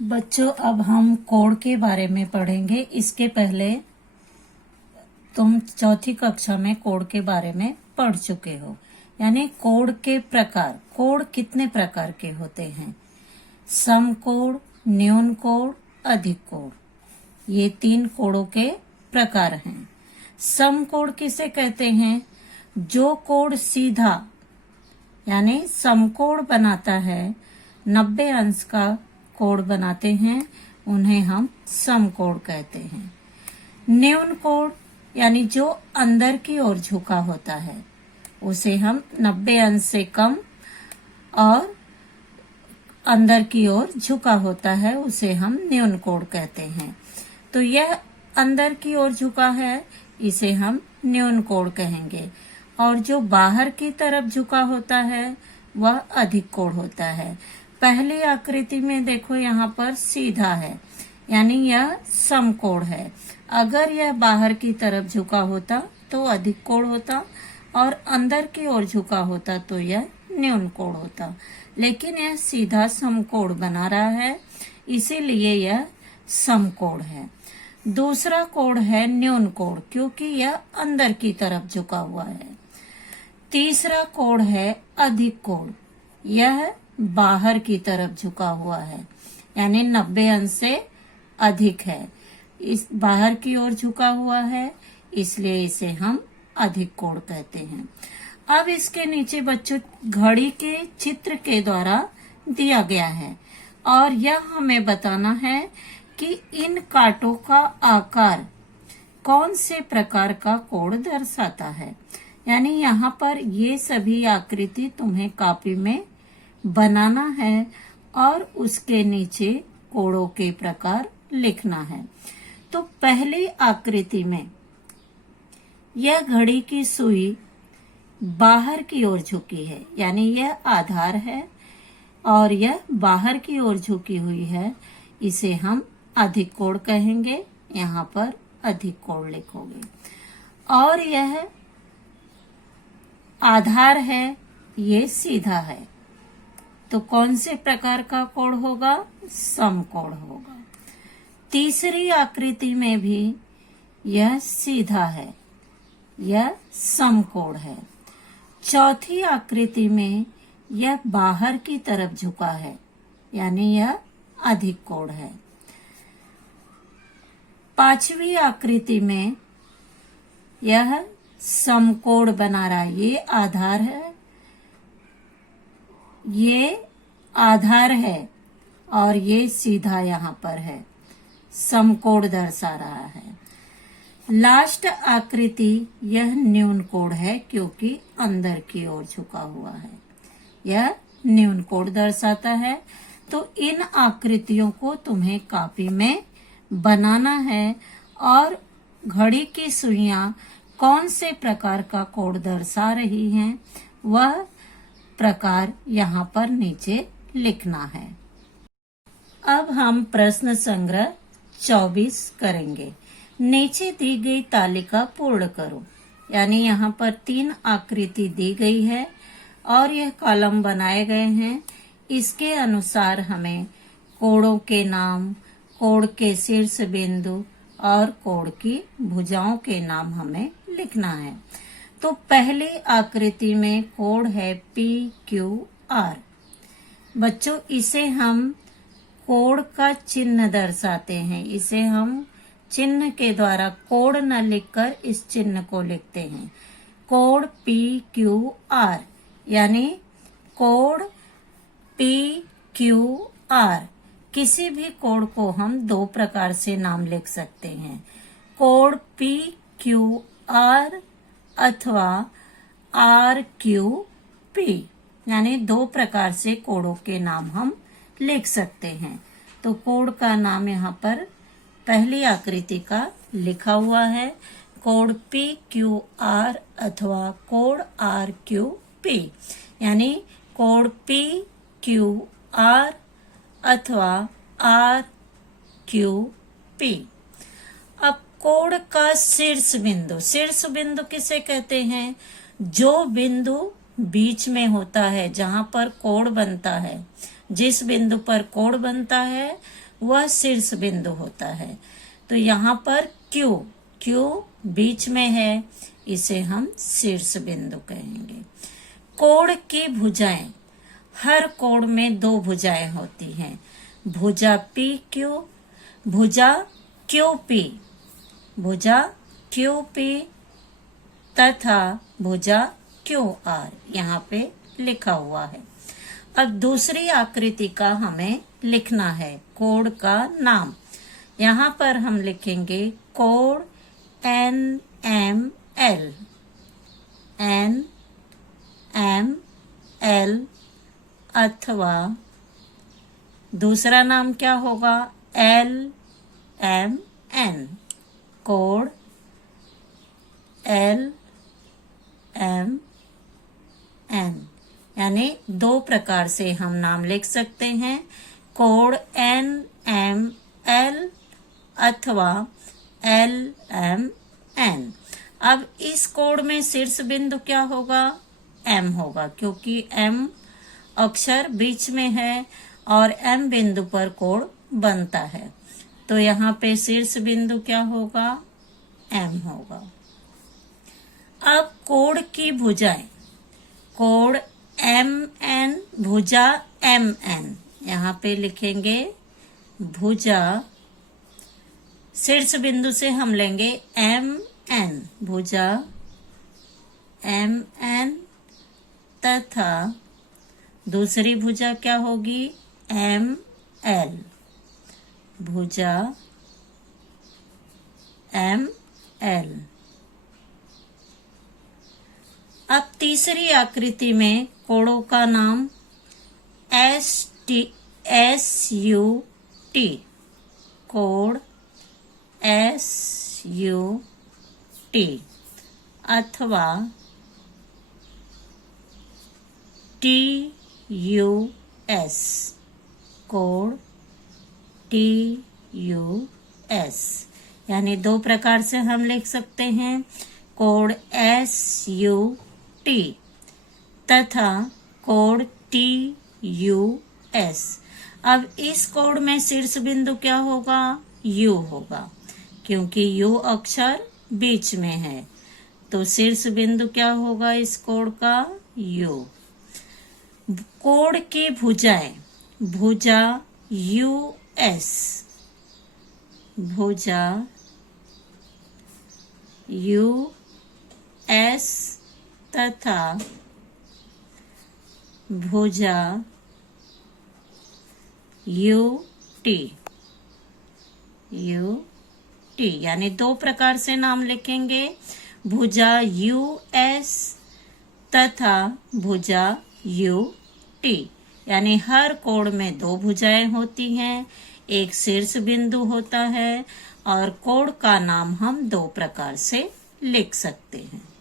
बच्चों, अब हम कोड के बारे में पढ़ेंगे। इसके पहले तुम चौथी कक्षा में कोड के बारे में पढ़ चुके हो। यानी कोड के प्रकार। कोड कितने प्रकार के होते हैं? सम कोड, न्यून कोड, अधिक कोड, ये 3 कोडों के प्रकार हैं। सम कोड किसे कहते हैं? जो कोड सीधा यानी सम कोड बनाता है, 90 अंश का कोड बनाते हैं, उन्हें हम सम कोड कहते हैं। न्यून कोड यानी जो अंदर की ओर झुका होता है, उसे हम 90 अंश से कम और अंदर की ओर झुका होता है, उसे हम न्यून कोड कहते हैं। तो यह अंदर की ओर झुका है, इसे हम न्यून कोड कहेंगे। और जो बाहर की तरफ झुका होता है, वह अधिक कोड होता है। पहली आकृति में देखो, यहाँ पर सीधा है, यानी यह सम कोड है। अगर यह बाहर की तरफ झुका होता तो अधिक कोड होता, और अंदर की ओर झुका होता तो यह न्यून कोड होता। लेकिन यह सीधा सम कोड बना रहा है, इसीलिए यह सम कोड है। दूसरा कोड है न्यून कोड, क्योंकि यह अंदर की तरफ झुका हुआ है। तीसरा कोड है अधिक कोड, यह बाहर की तरफ झुका हुआ है, यानी 90 अंश से अधिक है। इस बाहर की ओर झुका हुआ है, इसलिए इसे हम अधिक कोड कहते हैं। अब इसके नीचे बच्चों घड़ी के चित्र के द्वारा दिया गया है, और यह हमें बताना है कि इन कांटों का आकार कौन से प्रकार का कोड दर्शाता है। यानी यहाँ पर ये सभी आकृति तुम्हें कॉपी में बनाना है और उसके नीचे कोडों के प्रकार लिखना है। तो पहली आकृति में यह घड़ी की सुई बाहर की ओर झुकी है, यानी यह आधार है और यह बाहर की ओर झुकी हुई है, इसे हम अधिक कोड कहेंगे। यहाँ पर अधिक कोड लिखोगे। और यह आधार है, ये सीधा है, तो कौन से प्रकार का कोड होगा? सम कोड होगा। तीसरी आकृति में भी यह सीधा है, यह सम कोड है। चौथी आकृति में यह बाहर की तरफ झुका है, यानी यह अधिक कोड है। पांचवी आकृति में यह सम कोड बना रहा है, ये आधार है, ये आधार है और ये सीधा यहाँ पर है, सम कोड दर्शा रहा है। लास्ट आकृति यह न्यून कोड है, क्योंकि अंदर की ओर झुका हुआ है, यह न्यून कोड दर्शाता है। तो इन आकृतियों को तुम्हें कॉपी में बनाना है, और घड़ी की सुइयां कौन से प्रकार का कोड दर्शा रही हैं, वह प्रकार यहाँ पर नीचे लिखना है। अब हम प्रश्न संग्रह 24 करेंगे। नीचे दी गई तालिका पूर्ण करो। यानी यहाँ पर 3 आकृति दी गई है और यह कॉलम बनाए गए हैं। इसके अनुसार हमें कोडों के नाम, कोड के शीर्ष बिंदु और कोड की भुजाओं के नाम हमें लिखना है। तो पहली आकृति में कोड है PQR। बच्चों, इसे हम कोड का चिन्ह दर्शाते हैं। इसे हम चिन्ह के द्वारा कोड न लिखकर इस चिन्ह को लिखते हैं। कोड PQR, यानी कोड PQR। किसी भी कोड को हम 2 प्रकार से नाम लिख सकते हैं, कोड PQR अथवा RQP, यानी 2 प्रकार से कोडों के नाम हम लिख सकते हैं। तो कोड का नाम यहाँ पर पहली आकृति का लिखा हुआ है, कोड PQR अथवा कोड RQP, यानी कोड PQR अथवा RQP। अब कोड का शीर्ष बिंदु। शीर्ष बिंदु किसे कहते हैं? जो बिंदु बीच में होता है, जहां पर कोड बनता है, जिस बिंदु पर कोड बनता है वह शीर्ष बिंदु होता है। तो यहाँ पर क्यू बीच में है, इसे हम शीर्ष बिंदु कहेंगे। कोण की भुजाएं, हर कोण में दो भुजाएं होती हैं। भुजा पी क्यू, भुजा क्यू पी, भुजा क्यू पी तथा भुजा क्यू आर, यहाँ पे लिखा हुआ है। अब दूसरी आकृति का हमें लिखना है कोण का नाम। यहाँ पर हम लिखेंगे कोण NML, NML, अथवा दूसरा नाम क्या होगा LMN, कोण LMN। यानी दो प्रकार से हम नाम लिख सकते हैं, कोण NML अथवा LMN। अब इस कोण में शीर्ष बिंदु क्या होगा M होगा, क्योंकि M अक्षर बीच में है और M बिंदु पर कोण बनता है। तो यहाँ पे शीर्ष बिंदु क्या होगा M होगा। अब कोण की भुजाएं, कोण MN, भुजा MN, यहाँ पे लिखेंगे भुजा, शीर्ष बिंदु से हम लेंगे MN, भुजा MN तथा दूसरी भुजा क्या होगी ML, भुजा ML। अब तीसरी आकृति में कोणों का नाम SUT, कोण SUT अथवा TUS, कोण TUS। यानी दो प्रकार से हम लिख सकते हैं, कोण SUT तथा कोण TUS। अब इस कोण में शीर्ष बिंदु क्या होगा U होगा, क्योंकि U अक्षर बीच में है। तो शीर्ष बिंदु क्या होगा इस कोण का U। कोण की भुजाएं, भुजा US, भुजा US तथा भुजा UT, यानी दो प्रकार से नाम लिखेंगे, भुजा US तथा भुजा UT। यानी हर कोण में दो भुजाएं होती हैं, एक शीर्ष बिंदु होता है और कोण का नाम हम दो प्रकार से लिख सकते हैं।